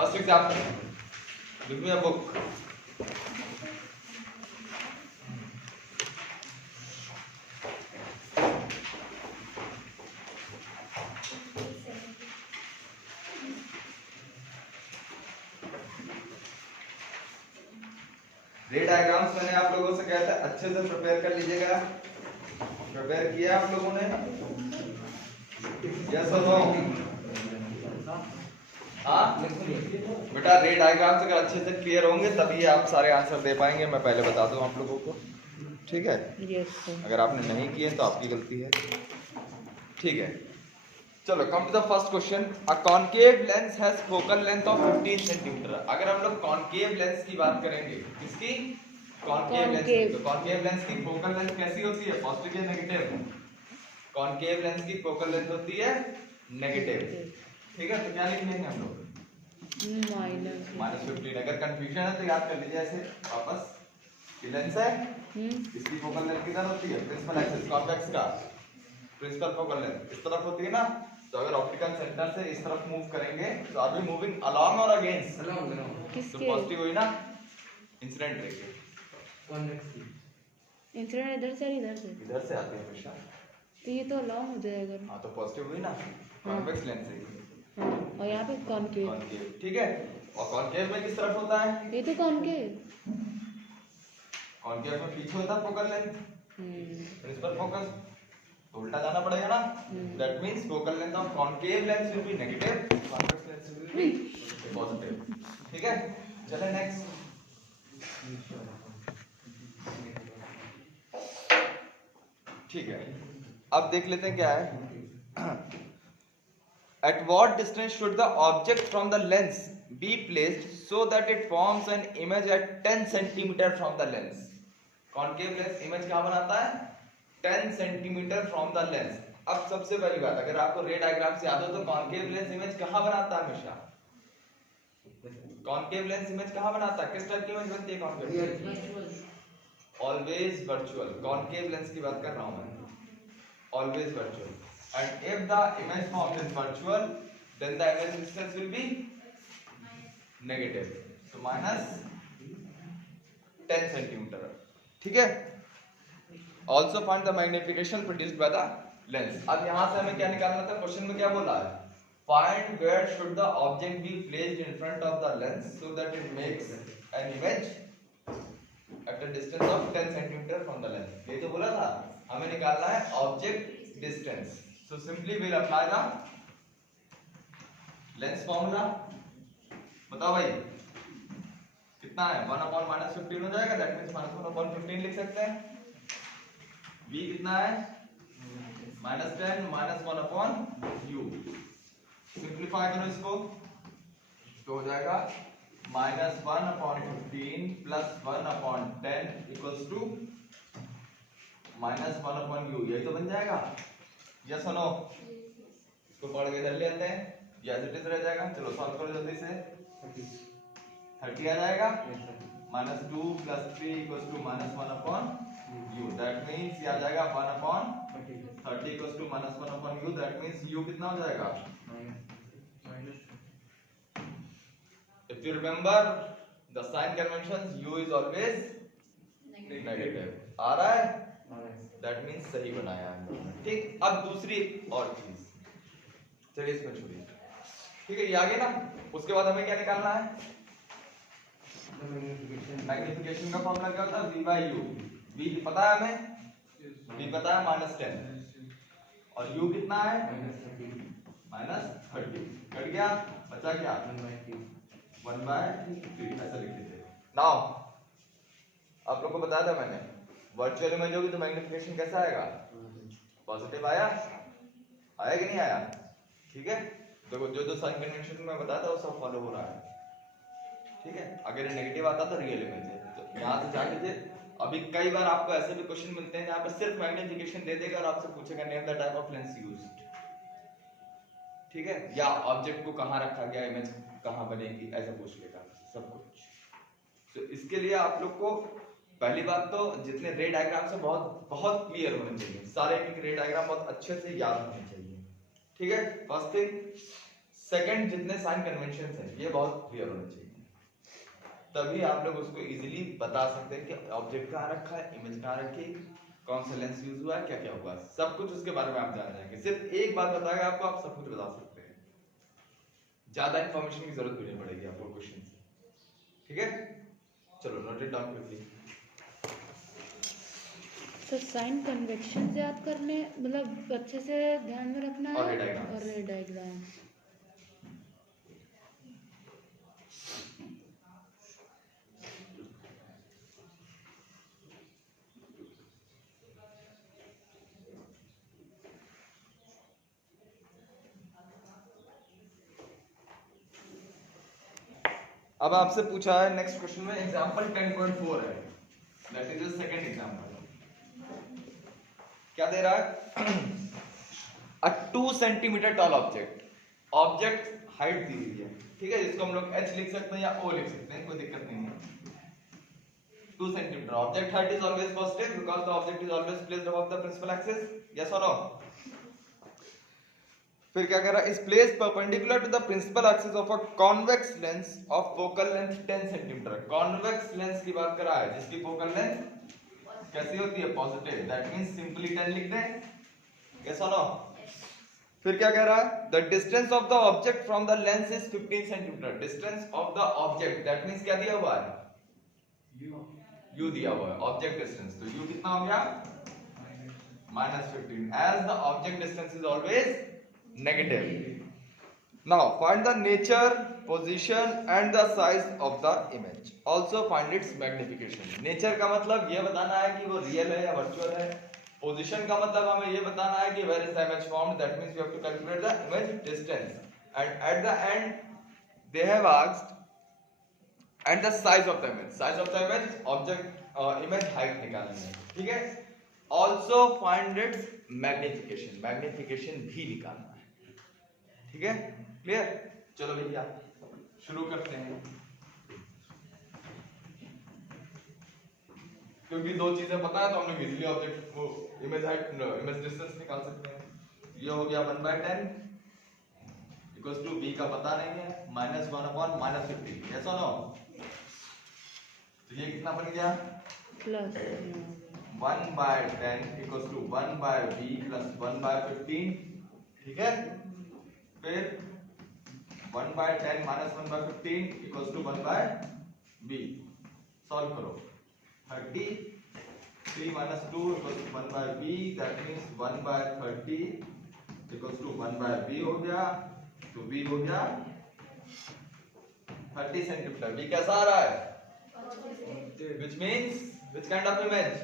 First example, give me a book. रे diagrams मैंने आप लोगों से कहा था अच्छे से प्रिपेयर कर लीजिएगा। प्रिपेयर किया आप लोगों ने? यस और नो? हाँ बेटा, रे डायग्राम्स अगर अच्छे से क्लियर होंगे तभी आप सारे आंसर दे पाएंगे। मैं पहले बता दूं आप लोगों को, ठीक है? अगर आपने नहीं किए तो आपकी गलती है, ठीक है? चलो come to the first question. A concave lens has focal length of 15 centimetre. अगर हम लोग कॉनकेव लेंस की बात करेंगे, किसकी? कॉनकेव लेंस की। तो कॉनकेव लेंस की फोकल लेंथ कैसी होती है? पॉजिटिव या नेगेटिव? कॉनकेव लेंस की फोकल लेंथ होती है नेगेटिव, ठीक है? तो क्या लिख लेंगे हम लोग? -15। अगर कंफ्यूजन है तो याद कर लीजिए ऐसे वापस। ये लेंस है, इसकी फोकल लेंथ किधर होती है? प्रिंसिपल एक्सिस, कॉन्वेक्स का प्रिंसिपल फोकल लेंथ इस तरफ होती है ना। तो अगर ऑप्टिकल सेंटर से इस तरफ मूव करेंगे तो आर वी मूविंग अलोंग और अगेंस्ट? तो पॉजिटिव हुई ना इंसिडेंट रे की। कॉन्वेक्स की इंसिडेंट इधर से इधर से आती है हमेशा, तो ये तो अलोंग हो जाएगा। हाँ तो पॉजिटिव हुई ना कॉन्वेक्स लेंस से। हाँ, और यहाँ पे कॉनकेव, ठीक है? और कॉनकेव में किस तरफ होता है? ये तो कॉनकेव। कॉनकेव में पीछे होता है फोकल लेंथ, प्रिंसिपल फोकस, तो उल्टा जाना पड़ेगा ना। That means focal length of concave lens will be negative, convex lens will be positive, ठीक है? चलें नेक्स्ट। ठीक है, अब देख लेते हैं क्या है। At what distance should the object from the lens be placed so that it forms an image at 10 centimeter from the lens? Concave lens image कहाँ बनाता है? 10 सेंटीमीटर फ्रॉम द लेंस। अब सबसे पहली बात, अगर आपको रे डायग्राम से याद हो तो कॉनकेव लेंस इमेज कहाँ बनाता है हमेशा? कॉनकेव लेंस इमेज कहाँ बनाता है? किस टाइप की इमेज बनती है concave lens? Always virtual. Concave lens की बात कर रहा हूं मैं, always virtual. And if the image form is virtual, then the image distance will be negative. So minus 10 centimeter. ठीक है? Also find the magnification produced by the lens. अब यहाँ से हमें क्या निकालना था? क्वेश्चन में क्या बोला है? Find where should the object be placed in front of the lens so that it makes an image at a distance of 10 centimeter from the lens. ये तो बोला था हमें निकालना है object distance. So simply we'll apply the lens formula. बताओ भाई कितना है? 1/-15 हो जाएगा। दैट मींस -1/15 लिख सकते हैं। v कितना है? -10 -1/u। सिंप्लीफाई करो इसको तो हो जाएगा -1/15 + 1/10 = -1/u। यही तो बन जाएगा। यस और नो? इसको पढ़ के इधर ले आते हैं या एज इट इज रह जाएगा। चलो सॉल्व करो जल्दी से। 30 आ जाएगा। -2 + 3 = -1/u। दैट मींस ये आ जाएगा 1/30 = -1/u। दैट मींस u कितना हो जाएगा? If you remember the sign convention, u is always negative. आ रहा है? दैट मींस सही बनाया है, ठीक। अब दूसरी और चीज, चलिए इसमें छोड़िए, ठीक है? ये आ गया ना। उसके बाद हमें क्या निकालना है? मैग्निफिकेशन का फॉर्मूला क्या होता है? v/u। v पता है हमें, v पता है -10 और u कितना है? -30। कट गया, बचा क्या? 1/3। ऐसा लिख लीजिए। नाउ आप लोग को बताया था मैंने, वर्चुअल इमेज होगी तो मैग्निफिकेशन कैसा आएगा? पॉजिटिव आया कि नहीं आया? ठीक है, देखो जो साइन कन्वेंशन में बताया था वो सब फॉलो हो रहा है, ठीक है? अगर ये नेगेटिव आता तो रियल इमेज है। तो यहाँ से जान लीजिए। अभी कई बार आपको ऐसे भी क्वेश्चन मिलते हैं जहाँ पर सिर्फ मैग्निफिकेशन दे देगा और आपसे पूछेगा name the type of lens used, ठीक है? या ऑब्जेक्ट को कहाँ रखा गया, इमेज कहाँ बनेगी, ऐसा पूछ लेगा सब कुछ। तो इसके लिए आप लोग को पहली बात तो जितने रे डायग्राम से बहुत क्लियर होने चाहिए। सारे एक रे डायग्राम बहुत अच्छे से याद होने चाहिए, ठीक है? First thing. सेकंड, जितने साइन कन्वेंशन हैं ये बहुत क्लियर होने चाहिए, तभी आप लोग उसको इजीली बता सकते हैं कि ऑब्जेक्ट कहाँ रखा है, इमेज कहाँ रखी, कौन सा लेंस यूज हुआ है, क्या क्या हुआ, सब कुछ उसके बारे में आप जान जाएंगे। सिर्फ एक बात बताएगा आपको, आप सब कुछ बता सकते हैं, ज्यादा इंफॉर्मेशन की जरूरत भी नहीं पड़ेगी आपको क्वेश्चन से। ठीक है, चलो नोट इट डाउन क्विकली। तो साइन कन्वेक्शन याद करने, मतलब अच्छे से ध्यान में रखना और है, रे diagrams। और रे डायग्राम्स। अब आपसे पूछा है नेक्स्ट क्वेश्चन में एग्जांपल 10.4 है, that is the second example. क्या दे रहा है? A 2 centimetre tall object, object height दी हुई है, ठीक है, जिसको हम लोग h लिख सकते हैं या o लिख सकते हैं, कोई दिक्कत नहीं है। 2 centimetre, object height is always positive because the object is always placed above the principal axis, yes और नो? फिर क्या कह रहा है? Is placed perpendicular to the principal axis of a convex lens of focal length 10 centimetre. Convex lens की बात कर रहा है जिसकी फोकल लेंथ कैसी होती है? पॉजिटिव, दैट मींस सिंपली 10 लिख दें, यस और नो? फिर क्या कह रहा है? The distance of the object from the lens is 15 centimetre. Distance of the object, that means क्या दिया हुआ है? u दिया हुआ है, ऑब्जेक्ट डिस्टेंस। तो u कितना हो गया? -15, as the object distance is always negative. Now find the nature, position and the size of the image. Also find its magnification. Nature का मतलब ये बताना है कि वो रियल है या वर्चुअल है। Position का मतलब हमें ये बताना है कि where is the image formed. That means we have to calculate the image distance. And at the end they have asked and the size of the image. Size of the image, object image height निकालनी है, ठीक है? Also find its magnification. Magnification भी निकालना है, ठीक है? Clear? चलो भैया शुरू करते हैं, क्योंकि दो चीजें पता है तो हम लोग इजीली ऑब्जेक्ट को इमेज हाइट, इमेज डिस्टेंस निकाल सकते हैं। ये हो गया 1/10 इक्वल्स टू b का पता नहीं है, -1/-15, यस और नो? तो ये कितना बन गया? Plus 1/10 equals to 1/b plus 1/15, ठीक है? फिर 1/10 minus 1/15 equals to 1/b, solve करो। 33 minus 2 equals to 1/b, that means 1/30 equals to 1/b हो गया, तो b हो गया 30 सेंटीमीटर। b कैसा आ रहा है? Which means which kind of image?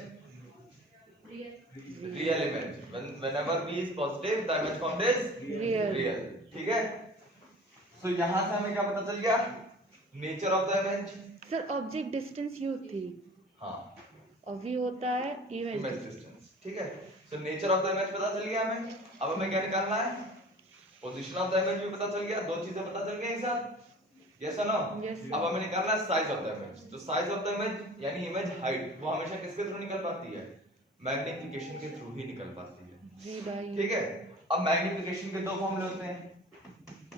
Real image. Whenever b is positive, the image formed is real. ठीक है? So यहाँ से हमें क्या पता चल गया? Nature of the image. Sir object distance u थी, हाँ, और v होता है image इमेज। distance, ठीक है? So nature of the image पता चल गया हमें। अब हमें क्या निकालना है? Position of the image भी पता चल गया, दो चीजें पता चल गई एक साथ, yes or no? Yes, sir. अब हमें निकालना है size of the image। तो size of the image यानी image height, वो हमेशा किसके थ्रू निकल पाती है? मैग्निफिकेशन के थ्रू ही निकल पाती है, v/u। ठीक है? अब मैग्निफिकेशन के दो फॉर्मूले होते हैं,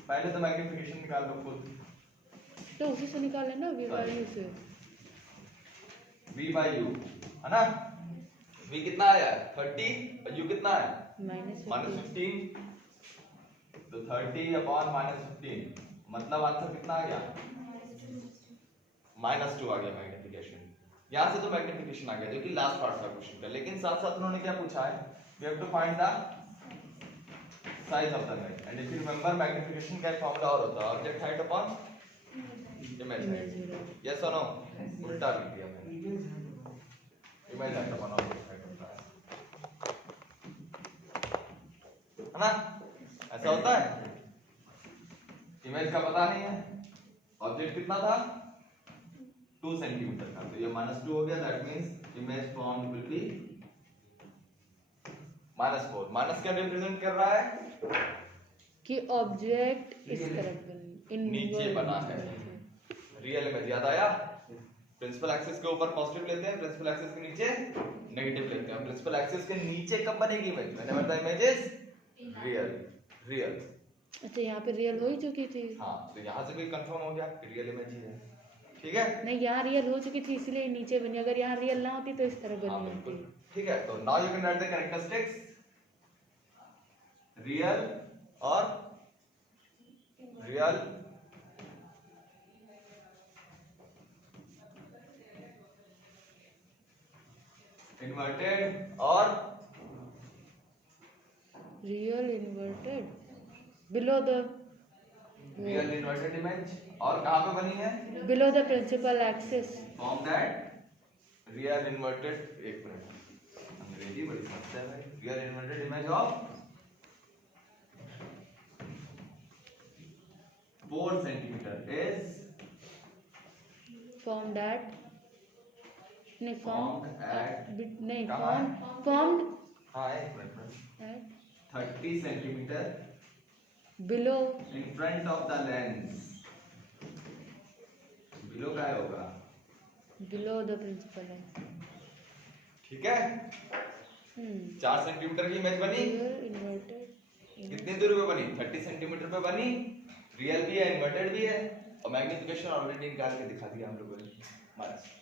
पहले तो मैग्निफिकेशन निकाल लो खुद, तो उसी से निकाल लेना, v/u से। v by u है ना? v कितना आया? 30 और u कितना है? -15। तो 30 अपॉन -15 मतलब आंसर कितना आ गया? -2 आ गया मैग्निफिकेशन। यहाँ से तो मैग्निफिकेशन आ गया जो कि लास्ट पार्ट का क्वेश्चन का, लेकिन साथ साथ उन्होंने क्या पूछा है? We have to find the size of the image, and if you remember magnification का एक फॉर्मूला और होता है, object height upon image height, yes और नो? उल्टा लिख दिया मैंने, image height upon object height होता है ना? ऐसा होता है। इमेज का पता नहीं है, ऑब्जेक्ट कितना था? 2 सेंटीमीटर का, तो ये -2 हो गया, that means image formed will be -4। Minus क्या रिप्रेजेंट कर रहा है? कि ऑब्जेक्ट इस तरफ नीचे बना है। रियल इमेज याद आया? प्रिंसिपल एक्सिस के ऊपर पॉजिटिव लेते हैं, प्रिंसिपल एक्सिस के नीचे नेगेटिव लेते हैं। प्रिंसिपल एक्सिस के नीचे कब बनेगी image? Whenever the image is real. अच्छा, यहाँ पे रियल हो ही चुकी थी। हाँ, तो यहाँ से भी कंफर्म हो गया कि रियल इमेज ही है। ठीक है, नहीं, यहाँ रियल हो चुकी थी इसलिए नीचे बनी, अगर यहाँ रियल ना होती तो इस तरह हाँ बनी बिल्कुल। होती। ठीक है, तो now you can write the characteristics real और रियल इन्वर्टेड और real inverted below the real inverted image, और कहाँ पे बनी है? Below the principal axis. Form that real inverted, एक मिनट, अंग्रेजी बड़ी समस्या है भाई। Real inverted image of 4 centimetre is form that नहीं Formed at- नहीं कहाँ है? फॉर्म हाँ एक minute, at 30 centimetre below in front of the lens, below क्या होगा? Below the principal axis. ठीक है, 4 सेंटीमीटर की इमेज बनी, रियल इन्वर्टेड कितनी दूरी पे बनी? 30 सेंटीमीटर पे बनी, रियल भी है इन्वर्टेड भी है, और मैग्निफिकेशन ऑलरेडी निकाल के दिखा दिया हम लोगों ने माइनस।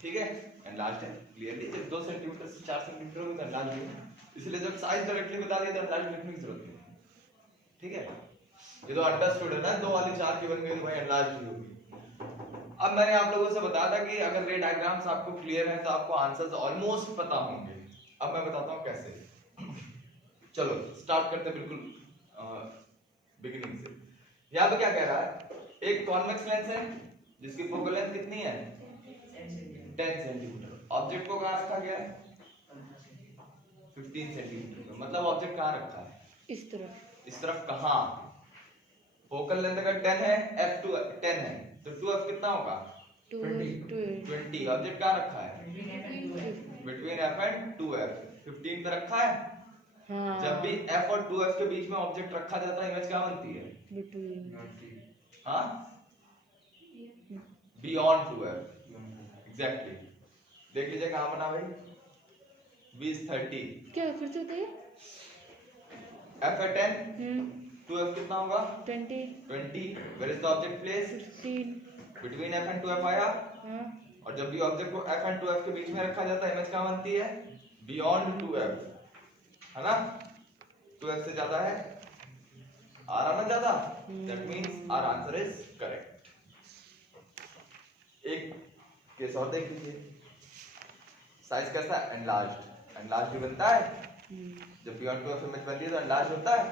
ठीक है, एनलार्ज है क्लियरली। जब 2 सेंटीमीटर से 4 सेंटीमीटर हो तो एनलार्ज है, इसलिए जब साइज डायरेक्टली बता दिया तो एनलार्ज लिखने की जरूरत नहीं। ठीक है, ये तो अंडरस्टूड है ना, 2 वाली 4 की बन गई तो भाई एनलार्ज ही होगी। अब मैंने आप लोगों से बताया था कि अगर रे डायग्राम्स आपको क्लियर है तो आपको आंसर्स ऑलमोस्ट पता होंगे। अब मैं बताता हूँ कैसे। चलो स्टार्ट करते बिल्कुल बिगिनिंग से। यहाँ पे क्या कह रहा है, एक कॉन्वेक्स लेंस है जिसकी फोकल लेंथ कितनी है? 10 सेंटीमीटर। ऑब्जेक्ट को कहाँ रखा गया है? 15 सेंटीमीटर। मतलब ऑब्जेक्ट कहाँ रखा है? इस तरफ। इस तरफ कहाँ? फोकल लेंथ अगर 10 है, f2 10 है, तो 2f कितना होगा? 20। ऑब्जेक्ट कहाँ रखा है? Between f and 2f। 15 पे रखा है। हाँ। जब भी f और 2f के बीच में ऑब्जेक्ट रखा जाता है, इमेज क्या बनती है? बिटवीन। हाँ, बियॉन्ड 2f। एग्जैक्टली। देख लीजिए कहाँ बना भाई? 20 30। क्या फिर से थे? f है 10, 2f कितना होगा? 20। Where is the object place? 15। Between f and 2f आया। हाँ। और जब भी ऑब्जेक्ट को f एंड 2f के बीच में रखा जाता है, इमेज क्या बनती है? बियॉन्ड 2f, है ना? 2f से ज्यादा है, r आना ज्यादा, that means our answer is correct. एक केस और देख लीजिए। साइज कैसा है? एनलार्ज्ड। एनलार्ज्ड भी बनता है जब बियॉन्ड 2f इमेज बनती है तो एनलार्ज होता है।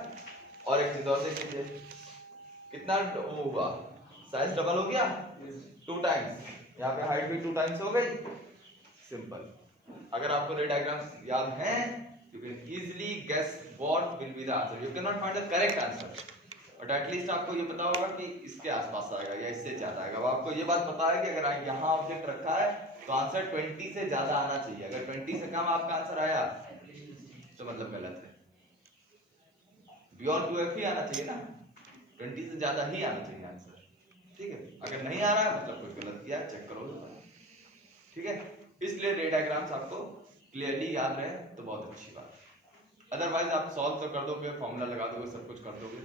और एक चीज और देख लीजिए, कितना वो हुआ? साइज डबल हो गया, 2 टाइम्स। यहाँ पे हाइट भी 2 टाइम्स हो गई। सिंपल। अगर आपको रे डायग्राम्स याद हैं, you can easily guess what will be the answer. You can not find the correct answer, but at least आपको ये पता होगा कि इसके आसपास आएगा या इससे ज्यादा आएगा। अब आपको ये बात पता है कि अगर यहाँ ऑब्जेक्ट रखा है तो आंसर 20 से ज्यादा आना चाहिए। अगर 20 से कम आपका आंसर आया तो मतलब गलत है। बियॉन्ड 2f ही आना चाहिए ना, 20 से ज्यादा ही आना चाहिए आंसर। ठीक है, अगर नहीं आ रहा मतलब कुछ गलत किया, चेक करो। ठीक है, इसलिए रे डायग्राम्स आपको क्लियरली याद रहे तो बहुत अच्छी बात है। अदरवाइज आप सॉल्व तो कर दोगे, फॉर्मूला लगा दोगे, सब कुछ कर दोगे,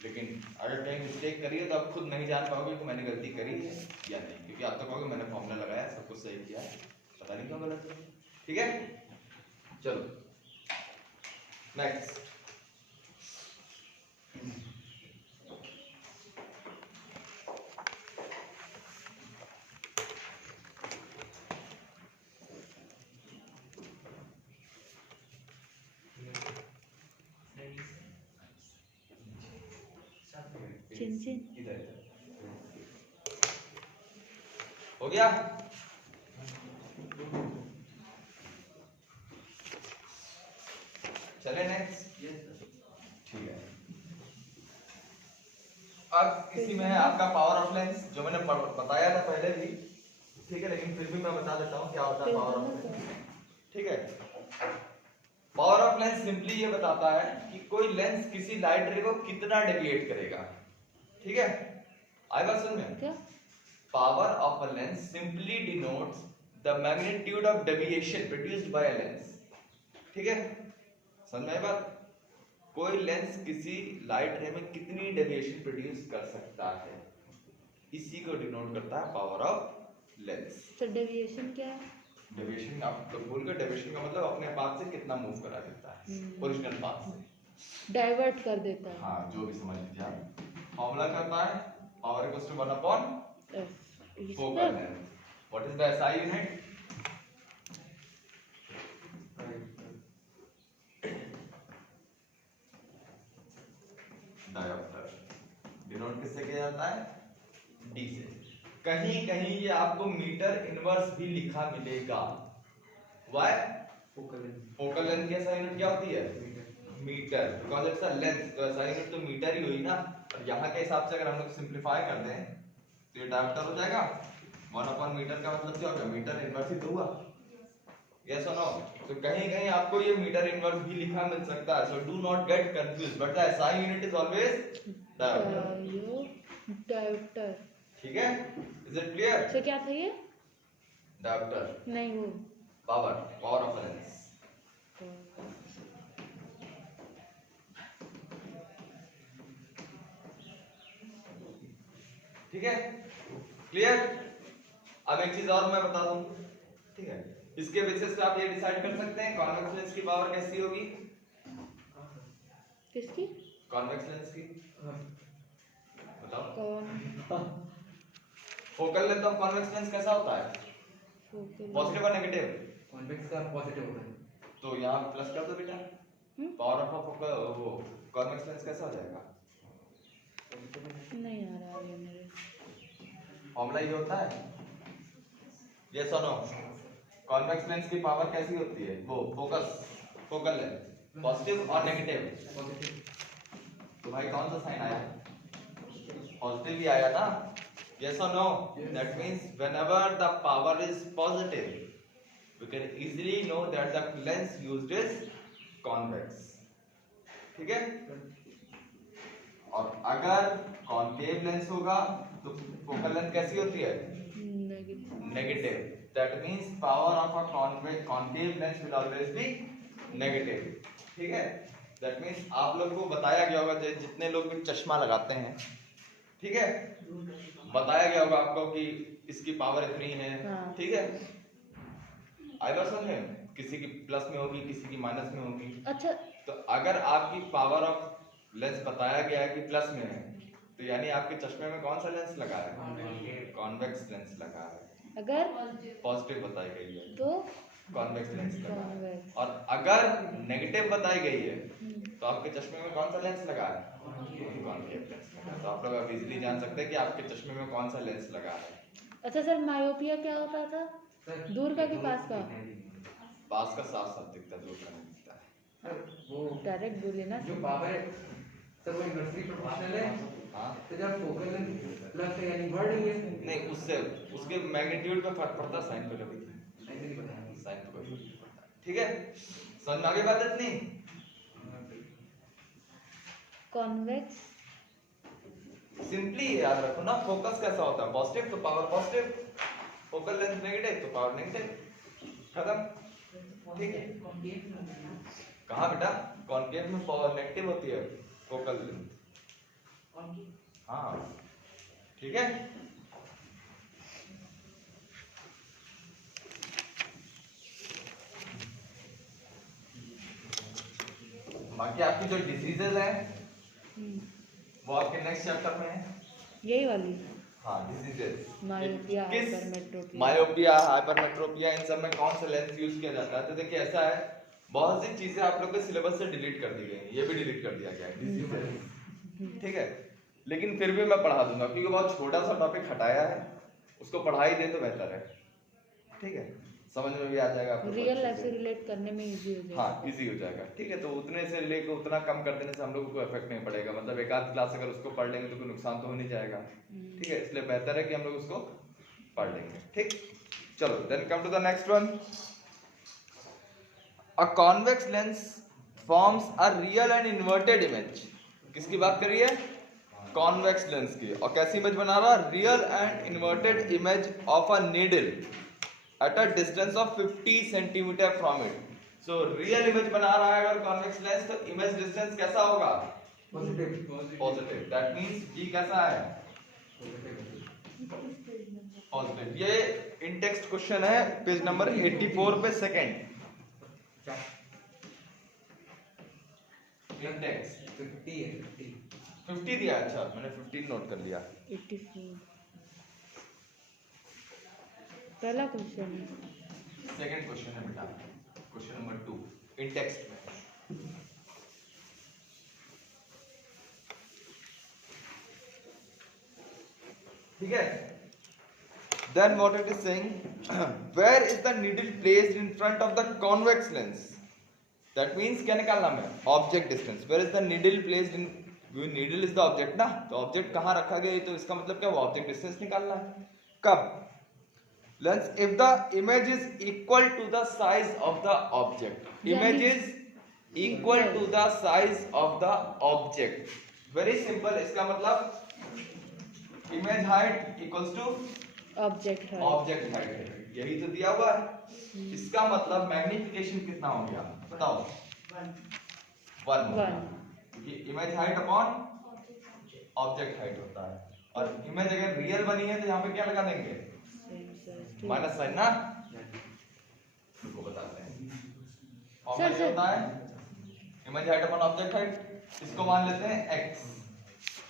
लेकिन अगर कहीं मिस्टेक करिए तो आप खुद नहीं जान पाओगे कि मैंने गलती करी है या नहीं, क्योंकि आप तो कहोगे मैंने फॉर्मूला लगाया, सब कुछ सही किया, पता नहीं क्यों गलत है। ठीक है, चलो नेक्स्ट। इधर हो गया। चले नेक्स्ट। ठीक है, अब इसी में है आपका पावर ऑफ लेंस, जो मैंने बताया था पहले भी। ठीक है, लेकिन फिर भी मैं बता देता हूँ क्या होता है पावर ऑफ लेंस। ठीक है, पावर ऑफ लेंस सिंपली ये बताता है कि कोई लेंस किसी लाइट रे को कितना डेविएट करेगा। ठीक है, आई बात समझ में? क्या? Power of a lens simply denotes the magnitude of deviation produced by a lens. ठीक है, समझ में आई बात? कोई लेंस किसी लाइट रे में कितनी डेविएशन प्रोड्यूस कर सकता है, इसी को डिनोट करता है पावर ऑफ लेंस। तो डेविएशन क्या है? डेविएशन आप तो भूल गए, डेविएशन का मतलब अपने पाथ से कितना मूव करा देता है, ओरिजिनल पाथ से डाइवर्ट कर देता है। हाँ, जो भी समझ लीजिए आप। फॉर्मूला करता है power equals to 1 upon focal length. What is the SI unit? Dioptre. Denote किससे किया जाता है? डी से। कहीं कहीं ये आपको मीटर इनवर्स भी लिखा मिलेगा। व्हाई? फोकल लेंथ की एसआई यूनिट क्या होती है? Metre, because it's a length, तो एसआई यूनिट तो मीटर ही हुई ना। और यहाँ के हिसाब से अगर हम लोग सिंपलीफाई कर दें तो ये डायोप्टर हो जाएगा। 1 अपॉन मीटर का मतलब क्या होगा? मीटर इनवर्स ही तो हुआ। यस और नो? तो कहीं कहीं आपको ये मीटर इनवर्स भी लिखा मिल सकता है, so do not gate confused, but the SI unit is always dioptre. ठीक है? Is it clear? तो क्या था ये? डायोप्टर नहीं, वो पावर ऑफ लेंस। ठीक है? क्लियर? अब एक चीज और मैं बता दूं, ठीक है? इसके बेसिस पे आप ये डिसाइड कर सकते हैं कॉन्वेक्स लेंस की पावर कैसी होगी। किसकी? कॉन्वेक्स लेंस की बताओ। कौन? Focal length of convex lens कैसा होता है? पॉजिटिव और नेगेटिव? कॉन्वेक्स का पॉजिटिव होता है, तो यहाँ प्लस कर दो बेटा। पावर ऑफ वो कॉन्वेक्स लेंस कैसा हो जाएगा? नहीं आ रहा है मेरे। फॉर्मूला ये होता है। यस और नो? कॉन्वेक्स लेंस की पावर कैसी होती है? वो फोकल लेंथ पॉजिटिव और नेगेटिव। पॉजिटिव। तो भाई कौन सा साइन आया? पॉजिटिव ही आया ना? Yes or no? Yes. That means whenever the power is positive, we can easily know that the lens used is convex. ठीक है? और अगर कॉन्केव लेंस होगा तो फोकल लेंथ कैसी होती है? Negative. That means power of a concave lens will always be negative. ठीक है? That means आप लोग को बताया गया होगा, जितने लोग भी चश्मा लगाते हैं, ठीक है, बताया गया होगा आपको कि इसकी पावर इतनी है। हाँ। ठीक है? आई बात समझ में, किसी की प्लस में होगी, किसी की माइनस में होगी। अच्छा, तो अगर आपकी पावर ऑफ लेंस बताया गया है कि प्लस में है, तो यानी आपके चश्मे में कौन सा लेंस लगा है? कॉन्वेक्स लेंस लगा है। अगर पॉजिटिव बताई गई है तो कॉन्वेक्स लेंस लगा है। convex। और अगर नेगेटिव बताई गई है तो आपके चश्मे में कौन सा लेंस लगा है? कॉन्केव लेंस लगा है। तो आप लोग अब इजीली जान सकते हैं कि आपके चश्मे में कौन सा लेंस लगा है। अच्छा सर, मायोपिया क्या होता था? दूर का कि पास का? पास का साफ साफ दिखता है, दूर का नहीं दिखता है। वो डायरेक्ट बोले ना। जो पावर है सर, वो इनवर्सली प्रोपोर्शनल है। हाँ, तो जब फोकल लेंथ प्लस है यानी बढ़ रही है। नहीं, उससे उसके मैग्नीट्यूड पे फर्क पड़ता है, साइन पे कभी ऐसे नहीं पता है। साइन पे कोई फर्क नहीं पड़ता। ठीक है? समझ में आ गई बात इतनी? कॉन्वेक्स सिंपली याद रखो ना, फोकस कैसा होता है? पॉजिटिव तो power positive, focal length negative तो पावर नेगेटिव। खत्म। ठीक है? कहाँ बेटा? कॉन्केव में पावर नेगेटिव होती है फोकल लेंथ। हाँ, ठीक है? बाकी आपकी जो डिजीजेज हैं वो आपके नेक्स्ट चैप्टर में है। यही वाली हाँ, डिजीजेज, मायोपिया, किस हाइपरमेट्रोपिया। मायोपिया, हाइपरमेट्रोपिया, इन सब में कौन सा लेंस यूज किया जाता है? तो देखिए ऐसा है, बहुत सी चीजें आप लोग के सिलेबस से डिलीट कर दी गई हैं, ये भी डिलीट कर दिया गया है डिजीजेज। ठीक है? लेकिन फिर भी मैं पढ़ा दूंगा क्योंकि बहुत छोटा सा टॉपिक हटाया है, उसको पढ़ा ही दे तो बेहतर है। ठीक है? समझ में भी आ जाएगा आपको, रियल लाइफ से रिलेट करने में इजी हो जाएगा। हाँ, इजी हो जाएगा। ठीक है? तो उतने से लेकर उतना कम कर देने से हम लोगों को इफेक्ट नहीं पड़ेगा, मतलब एक आध क्लास अगर उसको पढ़ लेंगे तो कोई नुकसान तो हो नहीं जाएगा। ठीक है? इसलिए बेहतर है कि हम लोग उसको पढ़ लेंगे। ठीक? चलो, then come to the next one. A convex lens forms a real and inverted image. किसकी बात कर रही है? कॉन्वेक्स लेंस की। और कैसी इमेज बना रहा? Real and inverted image of a needle at a distance of 50 centimeter from it. So real image बना रहा है अगर कॉन्वेक्स लेंस, तो इमेज डिस्टेंस कैसा होगा? पॉजिटिव। दैट मींस b कैसा है? पॉजिटिव। ये इन टेक्स्ट क्वेश्चन है पेज नंबर 84 पे सेकंड। इन टेक्स्ट 50 है 50 दिया। अच्छा मैंने 15 नोट कर लिया। 84 पहला क्वेश्चन है। सेकंड क्वेश्चन है बेटा, क्वेश्चन नंबर 2 इन टेक्स्ट में। ठीक है। Then what it is saying, where is the needle placed in front of the convex lens? That means क्या निकालना है? Object distance. Where is the needle placed in? Needle is the object ना, तो object कहाँ रखा गया, तो इसका मतलब क्या, वो object distance निकालना है। कब? Lens, if the image is equal to the size of the object. Image is equal to the size of the object. Very simple. इसका मतलब image height equals to object height, यही तो दिया हुआ है। इसका मतलब मैग्निफिकेशन कितना हो गया बताओ? 1। ये image height upon object height होता है। और इमेज अगर रियल बनी है तो यहाँ पे क्या लगा देंगे? माइनस साइन ना, तुमको बताते हैं। फॉर्मूला क्या होता है? Image height upon object height, इसको मान लेते हैं x।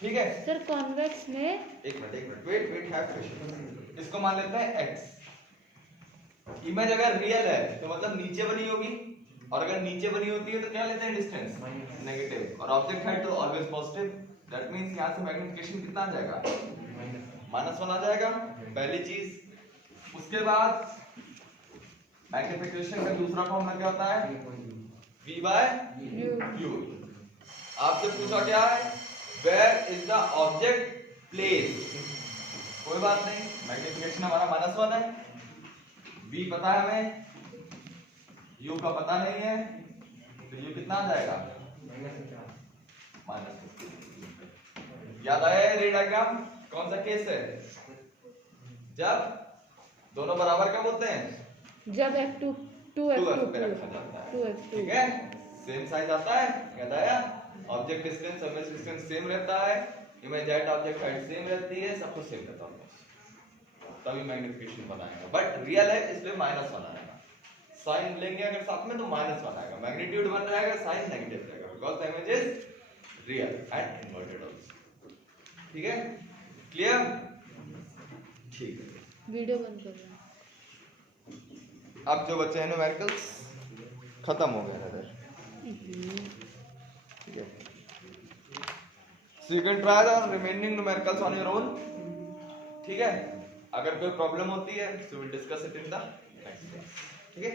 ठीक है सर कॉन्वेक्स में एक मिनट वेट हैव पेशेंस। इसको मान लेते हैं x। इमेज अगर रियल है तो मतलब नीचे बनी होगी, और अगर नीचे बनी होती है तो क्या लेते हैं? Distance negative. और ऑब्जेक्ट हाइट तो ऑलवेज पॉजिटिव। दैट मींस यहां से मैग्निफिकेशन कितना आ जाएगा? -1 आ जाएगा, पहली चीज। उसके बाद मैग्निफिकेशन का दूसरा फॉर्मूला क्या होता है? v/u। आपसे पूछा क्या है? Where is the object placed? कोई बात नहीं, मैग्निफिकेशन हमारा -1 है, v पता है हमें, u का पता नहीं है, तो u कितना आ जाएगा? -50। याद आया रे डायग्राम? कौन सा केस है? जब दोनों बराबर कब होते हैं? जब f2 2f2 पे रखा जाता है। 2f2 ठीक है, सेम साइज आता है, याद आया? Object distance image distance same रहता है, image height object height same रहती है, सब कुछ सेम रहता है, तभी मैग्निफिकेशन बनाएगा। बट रियल है इसलिए -1 आएगा। साइन लेंगे अगर साथ में तो -1 आएगा। मैग्नीट्यूड 1 रहेगा, साइन नेगेटिव रहेगा, because the image is real and inverted also. ठीक है, क्लियर? ठीक है, वीडियो बंद कर रहा हूं। अब जो बचे हैं न्यूमेरिकल्स खत्म हो गए इधर। ठीक है, so you can try the remaining numericals on your own. ठीक है, अगर कोई प्रॉब्लम होती है so we'll discuss it in the next class. ठीक है।